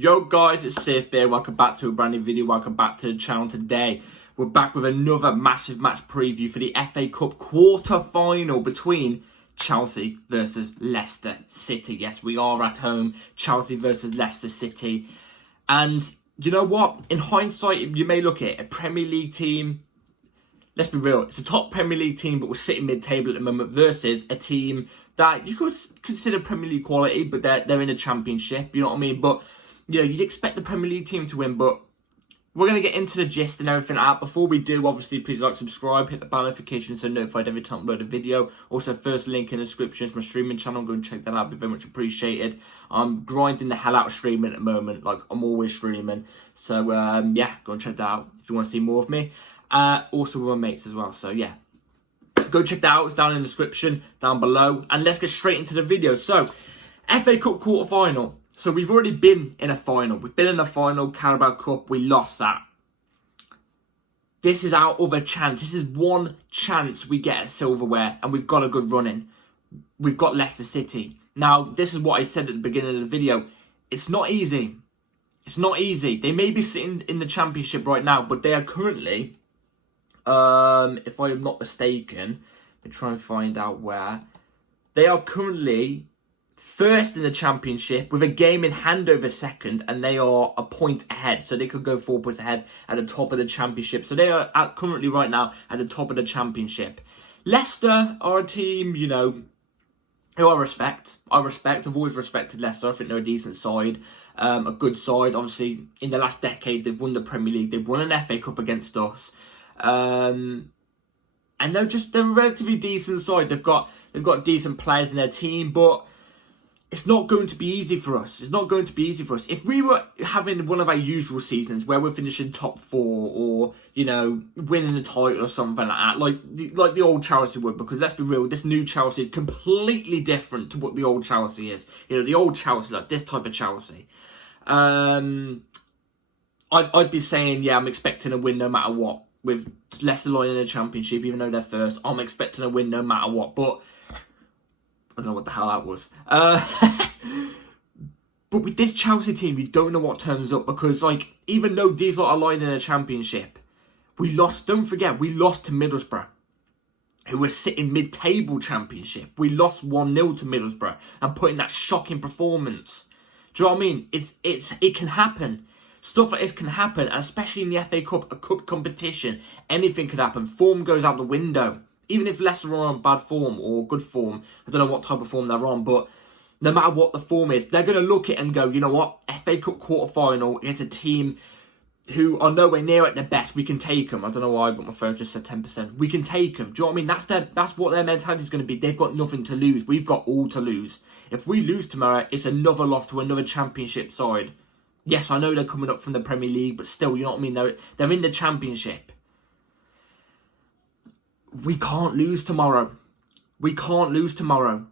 Yo guys, it's Safe here. Welcome back to a brand new video. Welcome back to the channel today. We're back with another massive match preview for the FA Cup quarter-final between Chelsea versus Leicester City. Yes, we are at home. Chelsea versus Leicester City. And you know what? In hindsight, you may look at it, a Premier League team. Let's be real, it's a top Premier League team, but we're sitting mid-table at the moment versus a team that you could consider Premier League quality, but they're in a championship, you know what I mean? But, you know, you'd expect the Premier League team to win, but we're going to get into the gist and everything out. Before we do, obviously, please like, subscribe, hit the bell notification so notified every time I upload a video. Also, first link in the description is my streaming channel. Go and check that out, it'd be very much appreciated. I'm grinding the hell out of streaming at the moment, like, I'm always streaming. So, yeah, go and check that out if you want to see more of me. Also with my mates as well, so yeah, go check that out. It's down in the description down below, and let's get straight into the video. So FA Cup quarter final. So we've already been in a final. We've been in a final, Carabao Cup. We lost that. This is our other chance. This is one chance we get at silverware, and we've got a good run in. We've got Leicester City. Now, this is what I said at the beginning of the video. It's not easy. It's not easy. They may be sitting in the championship right now, but they are currently, if I am not mistaken, let me try and find out where. They are currently first in the championship with a game in hand over second, and they are a point ahead. So they could go 4 points ahead at the top of the championship. So they are currently right now at the top of the championship. Leicester are a team, you know, who I respect. I've always respected Leicester. I think they're a decent side, a good side. Obviously, in the last decade, they've won the Premier League. They've won an FA Cup against us. And they're a relatively decent side. They've got decent players in their team, but it's not going to be easy for us. It's not going to be easy for us. If we were having one of our usual seasons where we're finishing top 4 or, you know, winning the title or something like that, like the old Chelsea would, because let's be real, this new Chelsea is completely different to what the old Chelsea is. You know, the old Chelsea, like this type of Chelsea. I'd be saying, yeah, I'm expecting a win no matter what. With Leicester lying in the championship, even though they're first, I'm expecting a win no matter what. But I don't know what the hell that was. But with this Chelsea team, you don't know what turns up, because, like, even though these lot are lying in the championship, we lost. Don't forget, we lost to Middlesbrough, who was sitting mid-table championship. We lost 1-0 to Middlesbrough and put in that shocking performance. Do you know what I mean? It can happen. Stuff like this can happen, and especially in the FA Cup, a cup competition, anything could happen. Form goes out the window. Even if Leicester are on bad form or good form, I don't know what type of form they're on, but no matter what the form is, they're going to look at it and go, you know what, FA Cup quarter-final against a team who are nowhere near at their best, we can take them. I don't know why, but my phone just said 10%. We can take them. Do you know what I mean? That's what their mentality is going to be. They've got nothing to lose. We've got all to lose. If we lose tomorrow, it's another loss to another championship side. Yes, I know they're coming up from the Premier League, but still, you know what I mean? They're in the championship. We can't lose tomorrow. We can't lose tomorrow.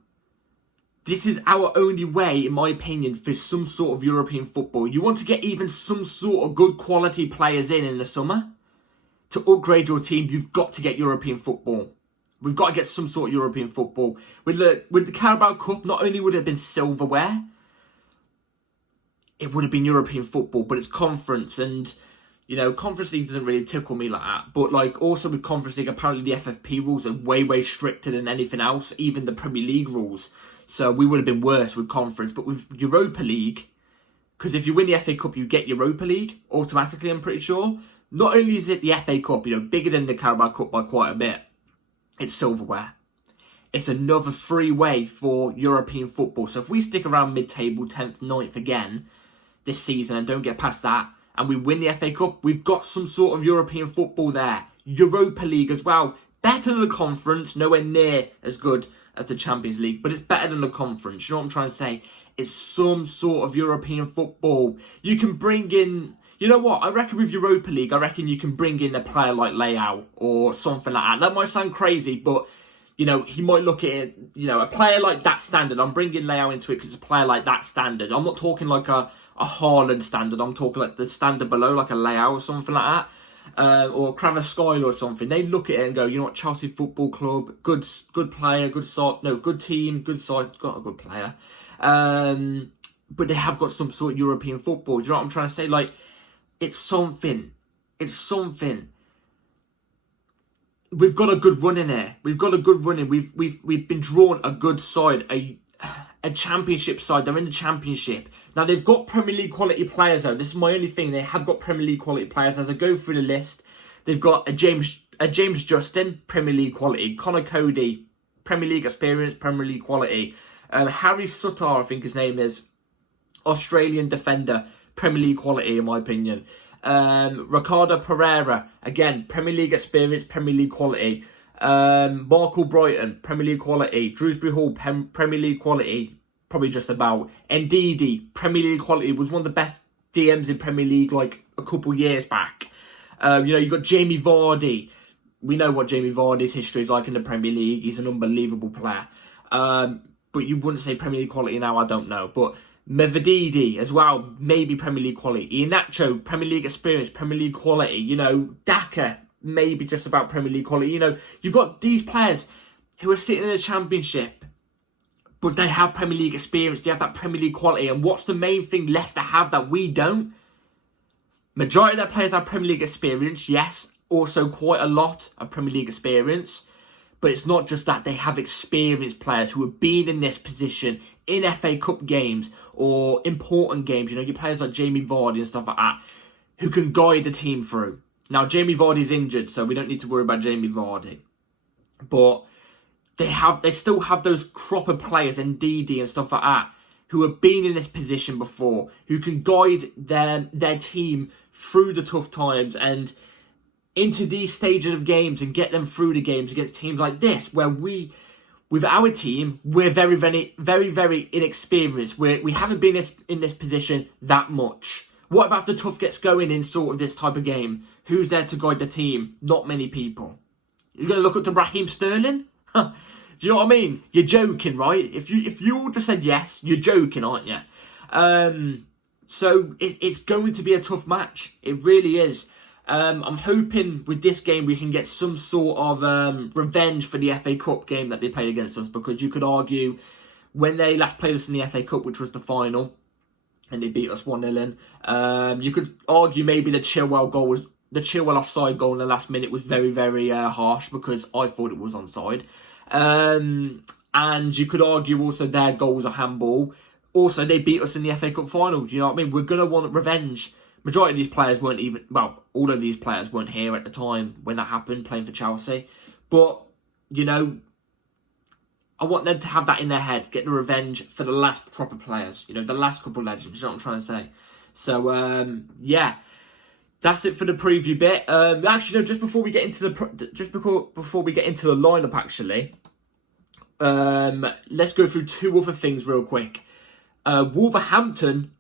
This is our only way, in my opinion, for some sort of European football. You want to get even some sort of good quality players in the summer? To upgrade your team, you've got to get European football. We've got to get some sort of European football. With the Carabao Cup, not only would it have been silverware, it would have been European football, but it's conference, and, you know, Conference League doesn't really tickle me like that. But, like, also with Conference League, apparently the FFP rules are way, way stricter than anything else, even the Premier League rules. So we would have been worse with Conference. But with Europa League, because if you win the FA Cup, you get Europa League automatically, I'm pretty sure. Not only is it the FA Cup, you know, bigger than the Carabao Cup by quite a bit, it's silverware. It's another free way for European football. So if we stick around mid-table, 10th, 9th again this season and don't get past that, and we win the FA Cup, we've got some sort of European football there. Europa League as well. Better than the conference, nowhere near as good as the Champions League, but it's better than the conference. You know what I'm trying to say? It's some sort of European football. You can bring in, you know what, I reckon with Europa League, I reckon you can bring in a player like Leao or something like that. That might sound crazy, but, you know, he might look at it, you know, a player like that standard. I'm bringing Leao into it because it's a player like that standard. I'm not talking like a Haaland standard. I'm talking like the standard below, like a Leao or something like that, or Kvaratskhelia or something. They look at it and go, you know what, Chelsea Football Club, good player, good side, no, good team, good side, got a good player. but they have got some sort of European football. Do you know what I'm trying to say? Like, it's something. It's something. We've got a good run in here. We've got a good run in. We've been drawn a good side, a championship side. They're in the championship. Now, they've got Premier League quality players, though. This is my only thing. They have got Premier League quality players. As I go through the list, they've got a James Justin, Premier League quality. Connor Cody, Premier League experience, Premier League quality. Harry Sutter, I think his name is, Australian defender, Premier League quality in my opinion. Ricardo Pereira, again, Premier League experience, Premier League quality. Marco Brighton, Premier League quality. Drewsbury Hall, Premier League quality, probably just about. Ndidi, Premier League quality, was one of the best DMs in Premier League like a couple years back. You've got Jamie Vardy. We know what Jamie Vardy's history is like in the Premier League. He's an unbelievable player. But you wouldn't say Premier League quality now, I don't know. But Mavadidi as well, maybe Premier League quality. Iheanacho, Premier League experience, Premier League quality. Daka, maybe just about Premier League quality. You've got these players who are sitting in the Championship, but they have Premier League experience. They have that Premier League quality. And what's the main thing Leicester have that we don't? Majority of their players have Premier League experience, yes. Also quite a lot of Premier League experience. But it's not just that. They have experienced players who have been in this position in FA Cup games or important games. Your players like Jamie Vardy and stuff like that, who can guide the team through. Now, Jamie Vardy's injured, so we don't need to worry about Jamie Vardy. But they still have those crop of players, Ndidi and stuff like that, who have been in this position before, who can guide their team through the tough times and into these stages of games and get them through the games against teams like this, where with our team, we're very, very, very, very inexperienced. We haven't been in this position that much. What about if the tough gets going in sort of this type of game? Who's there to guide the team? Not many people. You're going to look up to Raheem Sterling? Do you know what I mean? You're joking, right? If you all just said yes, you're joking, aren't you? So it's going to be a tough match. It really is. I'm hoping with this game we can get some sort of revenge for the FA Cup game that they played against us, because you could argue when they last played us in the FA Cup, which was the final, and they beat us 1-0 in, you could argue maybe the Chilwell offside goal in the last minute was very, very harsh, because I thought it was onside. And you could argue also their goal was a handball. Also, they beat us in the FA Cup final. Do you know what I mean? We're going to want revenge. Majority of these players weren't even, all of these players weren't here at the time when that happened, playing for Chelsea. But, I want them to have that in their head, get the revenge for the last proper players, the last couple of legends, you know what I'm trying to say. So, yeah, that's it for the preview bit. Actually, no, just before we get into before we get into the lineup, actually, let's go through two other things real quick. Wolverhampton,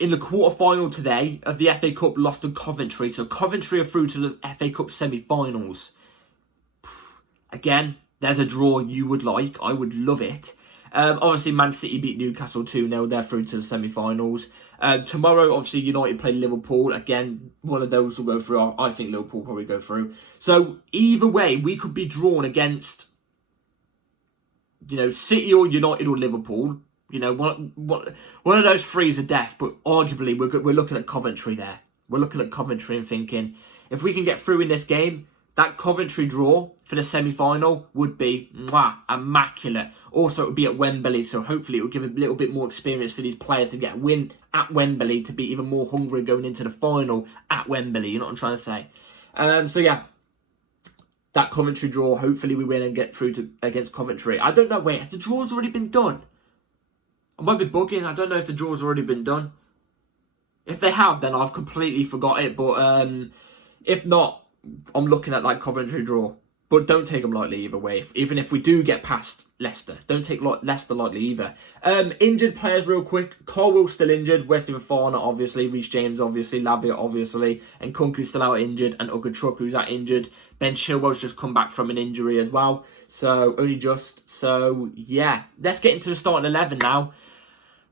in the quarter-final today of the FA Cup, lost to Coventry. So Coventry are through to the FA Cup semi-finals. Again, there's a draw you would like. I would love it. Obviously, Man City beat Newcastle 2-0. They're through to the semi-finals. Tomorrow, obviously, United play Liverpool. Again, one of those will go through. I think Liverpool will probably go through. So either way, we could be drawn against, City or United or Liverpool. One of those three is a death, but arguably we're looking at Coventry there. We're looking at Coventry and thinking, if we can get through in this game, that Coventry draw for the semi-final would be immaculate. Also, it would be at Wembley, so hopefully it would give a little bit more experience for these players to get a win at Wembley, to be even more hungry going into the final at Wembley. You know what I'm trying to say? So yeah, that Coventry draw, hopefully we win and get through against Coventry. I don't know, wait, has the draw's already been done? I might be bugging. I don't know if the draw's already been done. If they have, then I've completely forgot it. But if not, I'm looking at that Coventry draw. But don't take them lightly either way. Even if we do get past Leicester, don't take Leicester lightly either. Injured players real quick. Colwell's still injured. Wesley Fofana, obviously. Reece James, obviously. Lavia, obviously. And Kunku's still out injured. And Ugatruk, who's out injured. Ben Chilwell's just come back from an injury as well. So, only just. So, yeah. Let's get into the starting 11 now.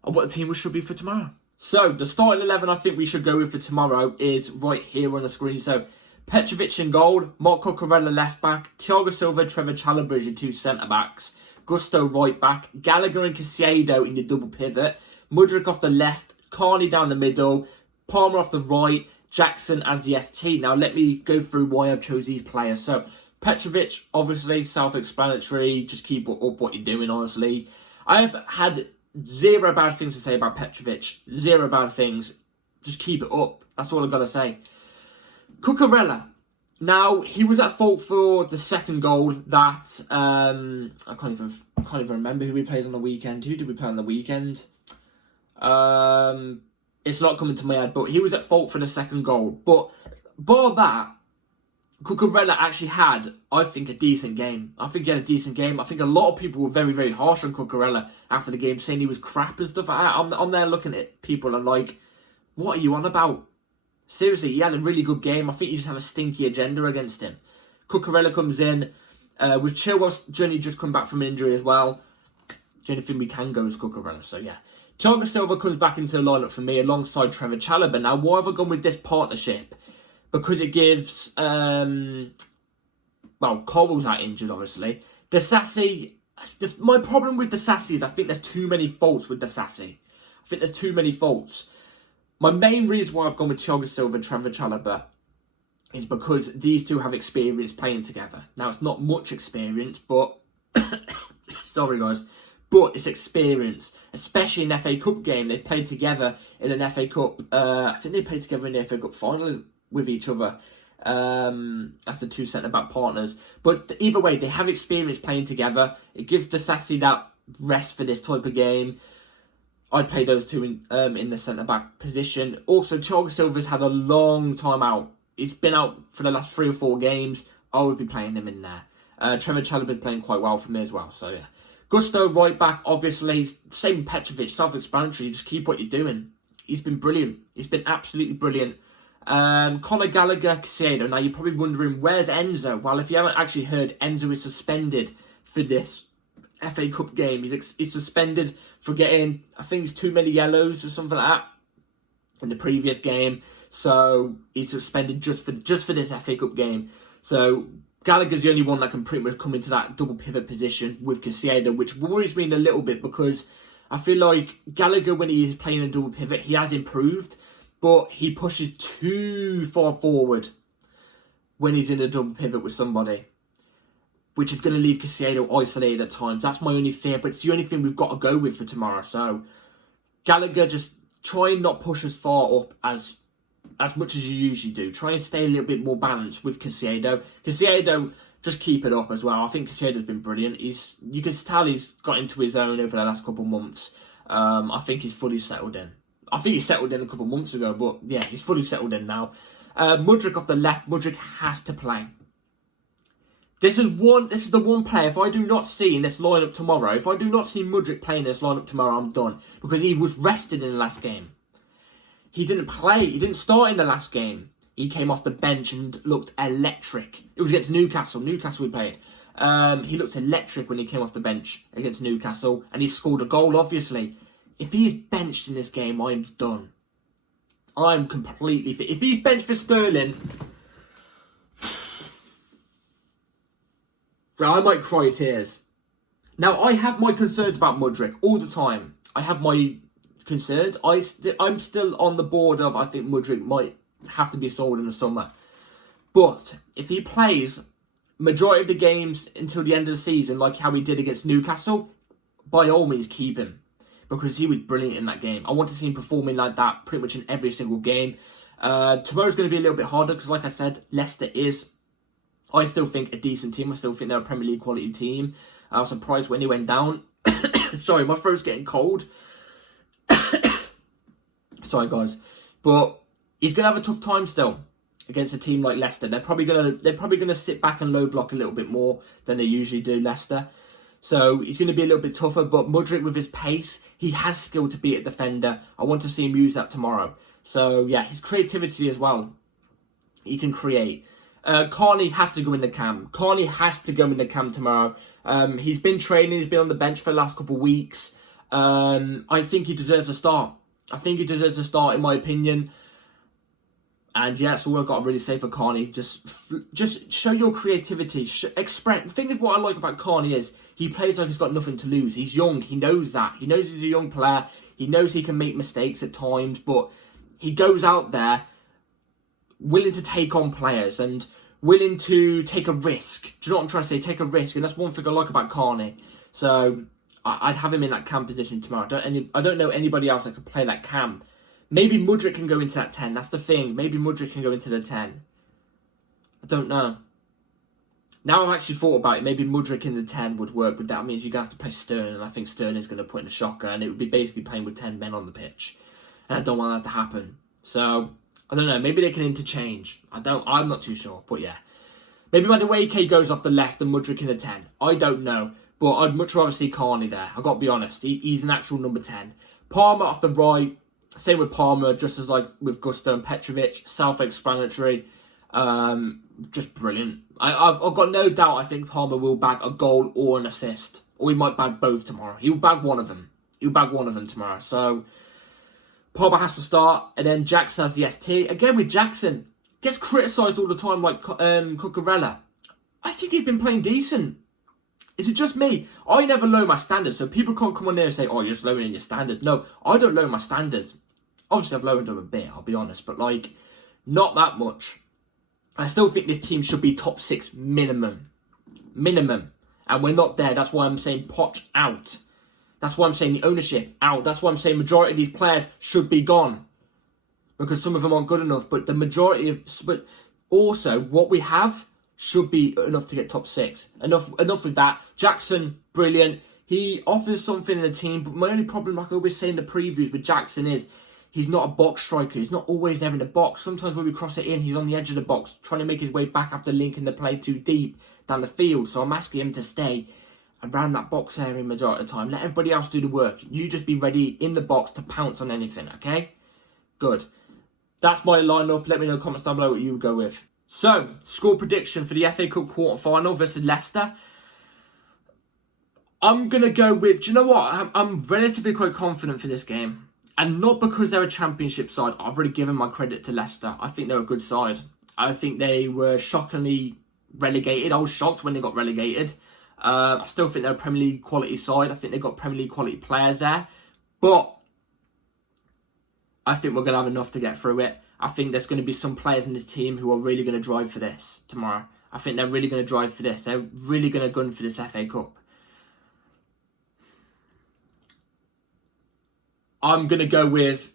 And what the team should be for tomorrow. So, the starting 11 I think we should go with for tomorrow is right here on the screen. So, Petrovic in goal, Marco Corella left back, Thiago Silva, Trevor Chalobah as your two centre backs, Gusto right back, Gallagher and Caicedo in your double pivot, Mudryk off the left, Carney down the middle, Palmer off the right, Jackson as the ST. Now, let me go through why I've chosen these players. So, Petrovic, obviously, self-explanatory. Just keep up what you're doing, honestly. I have had zero bad things to say about Petrovic. Zero bad things. Just keep it up. That's all I've got to say. Cucurella. Now, he was at fault for the second goal that... I can't even remember who we played on the weekend. Who did we play on the weekend? It's not coming to my head, but he was at fault for the second goal. But bar that, Cucurella actually had, I think, a decent game. I think he had a decent game. I think a lot of people were very, very harsh on Cucurella after the game, saying he was crap and stuff like that. I'm there looking at people and like, what are you on about? Seriously, he had a really good game. I think you just have a stinky agenda against him. Cucurella comes in. With Chilwell's journey just come back from injury as well. The only thing we can go is Cucurella, so yeah. Thiago Silva comes back into the lineup for me alongside Trevor Chalobah. Now, why have I gone with this partnership? Because it gives, well, Colwell's out injured, obviously. Disasi, my problem with Disasi is I think there's too many faults with Disasi. I think there's too many faults. My main reason why I've gone with Thiago Silva and Trevor Chalobah is because these two have experience playing together. Now, it's not much experience, but... sorry, guys. But it's experience, especially in an FA Cup game. They've played together in an FA Cup... I think they played together in the FA Cup final with each other. That's the two centre-back partners. But either way, they have experience playing together. It gives Disasi that rest for this type of game. I'd play those two in the centre-back position. Also, Thiago Silva's had a long time out. He's been out for the last 3 or 4 games. I would be playing him in there. Trevor Chalobah's playing quite well for me as well. So, yeah. Gusto, right back, obviously. Same with Petrovic, self-explanatory. Just keep what you're doing. He's been brilliant. He's been absolutely brilliant. Conor Gallagher, Casado. Now, you're probably wondering, where's Enzo? Well, if you haven't actually heard, Enzo is suspended for this FA Cup game. He's suspended for getting, I think it's too many yellows or something like that in the previous game. So he's suspended just for this FA Cup game. So Gallagher's the only one that can pretty much come into that double pivot position with Casado, which worries me a little bit because I feel like Gallagher, when he is playing a double pivot, he has improved, but he pushes too far forward when he's in a double pivot with somebody, which is going to leave Casado isolated at times. That's my only fear, but it's the only thing we've got to go with for tomorrow. So Gallagher, just try and not push as far up as much as you usually do. Try and stay a little bit more balanced with Casado. Casado, just keep it up as well. I think Casado's been brilliant. You can tell he's got into his own over the last couple of months. I think he's fully settled in. I think he settled in a couple of months ago, but yeah, he's fully settled in now. Mudryk off the left. Mudryk has to play. This is the one player, if I do not see in this lineup tomorrow, if I do not see Mudryk playing this lineup tomorrow, I'm done. Because he was rested in the last game. He didn't play. He didn't start in the last game. He came off the bench and looked electric. It was against Newcastle. Newcastle we played. He looked electric when he came off the bench against Newcastle. And he scored a goal, obviously. If he is benched in this game, I'm done. I'm completely fit. If he's benched for Sterling... well, I might cry tears. Now, I have my concerns about Mudryk all the time. I have my concerns. I'm still on the board of, I think Mudryk might have to be sold in the summer. But if he plays majority of the games until the end of the season, like how he did against Newcastle, by all means keep him. Because he was brilliant in that game. I want to see him performing like that pretty much in every single game. Tomorrow's going to be a little bit harder because, like I said, Leicester is... I still think a decent team. I still think they're a Premier League quality team. I was surprised when he went down. Sorry, my throat's getting cold. Sorry, guys. But he's going to have a tough time still against a team like Leicester. They're probably going to sit back and low block a little bit more than they usually do, Leicester. So he's going to be a little bit tougher. But Mudryk, with his pace, he has skill to beat a defender. I want to see him use that tomorrow. So, yeah, his creativity as well. He can create. Carney has to go in the cam. Carney has to go in the cam tomorrow. He's been training. He's been on the bench for the last couple of weeks. I think he deserves a start. I think he deserves a start, in my opinion. And yeah, that's all I've got to really say for Carney. Just show your creativity. Express. The thing is, what I like about Carney is he plays like he's got nothing to lose. He's young. He knows that. He knows he's a young player. He knows he can make mistakes at times, but he goes out there willing to take on players and willing to take a risk. Do you know what I'm trying to say? Take a risk. And that's one thing I like about Carney. So I'd have him in that cam position tomorrow. I don't know anybody else that could play that cam. Maybe Mudryk can go into that 10. That's the thing. Maybe Mudryk can go into the 10. I don't know. Now I've actually thought about it. Maybe Mudryk in the 10 would work, but that means you're going to have to play Sterling. And I think Sterling's going to put in a shocker. And it would be basically playing with 10 men on the pitch. And I don't want that to happen. So, I don't know. Maybe they can interchange. I'm not too sure. But yeah. Maybe Madueke goes off the left and Mudryk in the 10. I don't know. But I'd much rather see Carney there. I've got to be honest. He's an actual number 10. Palmer off the right. Same with Palmer, just as like with Gusto and Petrovic. Self-explanatory. Just brilliant. I've got no doubt I think Palmer will bag a goal or an assist. Or he might bag both tomorrow. He'll bag one of them. He'll bag one of them tomorrow. So, Palmer has to start. And then Jackson has the ST. Again with Jackson. Gets criticised all the time like Cucurella. I think he's been playing decent. Is it just me? I never lower my standards. So people can't come on there and say, oh, you're just lowering your standards. No, I don't lower my standards. Obviously, I've lowered them a bit, I'll be honest. But, like, not that much. I still think this team should be top 6 minimum. Minimum. And we're not there. That's why I'm saying Poch out. That's why I'm saying the ownership out. That's why I'm saying majority of these players should be gone. Because some of them aren't good enough. But the majority of... But also, what we have should be enough to get top 6. Enough with that. Jackson, brilliant. He offers something in the team. But my only problem, like I always say in the previews with Jackson, is he's not a box striker. He's not always there in the box. Sometimes when we cross it in, he's on the edge of the box, trying to make his way back after linking the play too deep down the field. So I'm asking him to stay around that box area majority of the time. Let everybody else do the work. You just be ready in the box to pounce on anything, okay? Good. That's my lineup. Let me know in the comments down below what you would go with. So, score prediction for the FA Cup quarter-final versus Leicester. I'm going to go with... Do you know what? I'm relatively quite confident for this game. And not because they're a championship side. I've already given my credit to Leicester. I think they're a good side. I think they were shockingly relegated. I was shocked when they got relegated. I still think they're a Premier League quality side. I think they've got Premier League quality players there. But I think we're going to have enough to get through it. I think there's going to be some players in this team who are really going to drive for this tomorrow. I think they're really going to drive for this. They're really going to gun for this FA Cup. I'm going to go with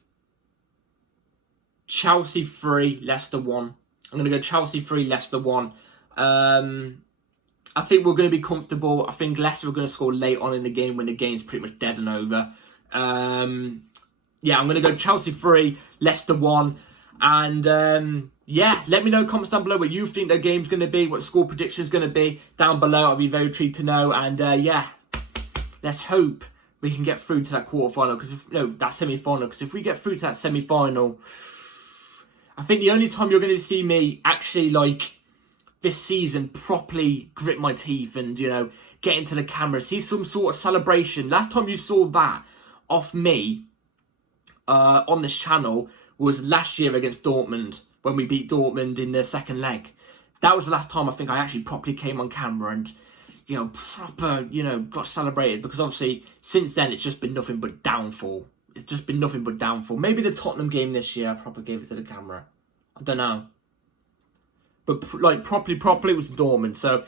Chelsea 3, Leicester 1. I'm going to go Chelsea 3, Leicester 1. I think we're going to be comfortable. I think Leicester are going to score late on in the game when the game's pretty much dead and over. Yeah, I'm going to go Chelsea 3, Leicester 1. And yeah, let me know in the comments down below what you think the game's going to be, what the score prediction is going to be down below. I'll be very intrigued to know. And yeah, let's hope we can get through to that quarter-final, that semi-final. Because if we get through to that semi-final, I think the only time you're going to see me actually, like, this season properly grit my teeth and, get into the camera, see some sort of celebration. Last time you saw that off me on this channel was last year against Dortmund, when we beat Dortmund in the second leg. That was the last time I think I actually properly came on camera and got celebrated, because obviously since then it's just been nothing but downfall. It's just been nothing but downfall. Maybe the Tottenham game this year I properly gave it to the camera. I don't know. But like properly was Dortmund. So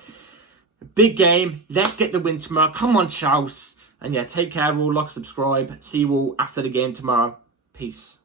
big game. Let's get the win tomorrow. Come on, Charles. And yeah, take care all. Like, subscribe. See you all after the game tomorrow. Peace.